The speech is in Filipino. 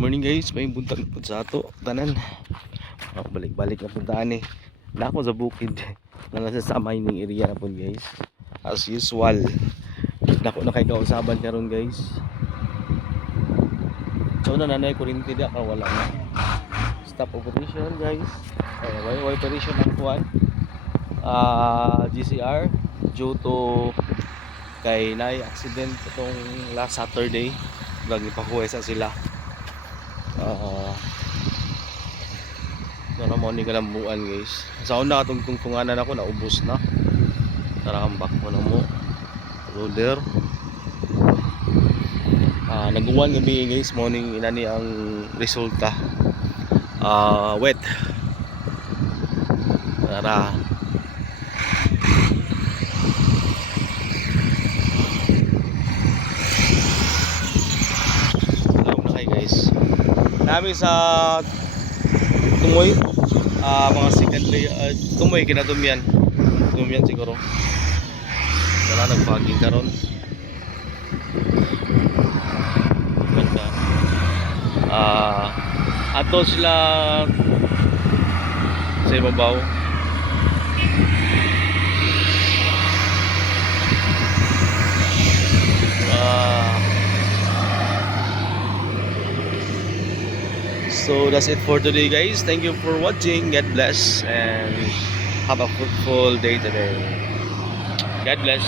morning guys, may buntag po sa ato tanan. Balik-balik na puntaan eh. Na ako sa bukid. Na nasa sa mining area na po guys. As usual. Dako na kay kausaban karon guys. So na nanay kurinti da ka wala na. Stop operation guys. Why operation ang tuwan? GCR due to kay nay accident itong last Saturday. Lagi pa kuwesa sila. Ito naman ni kalambuan guys. Sa una itong tungtunganan ako naubos na. Tarambak mo na mo roller. Nag-1 gabi guys. Morning inani ang resulta. Wet. Tara. Namin sa Tumoy mga secondary Tumoy kinatumyan siguro wala nagpaging karon ganda ato sila sa ibabaw so that's it for today guys. Thank you for watching. God bless and have a fruitful day today. God bless.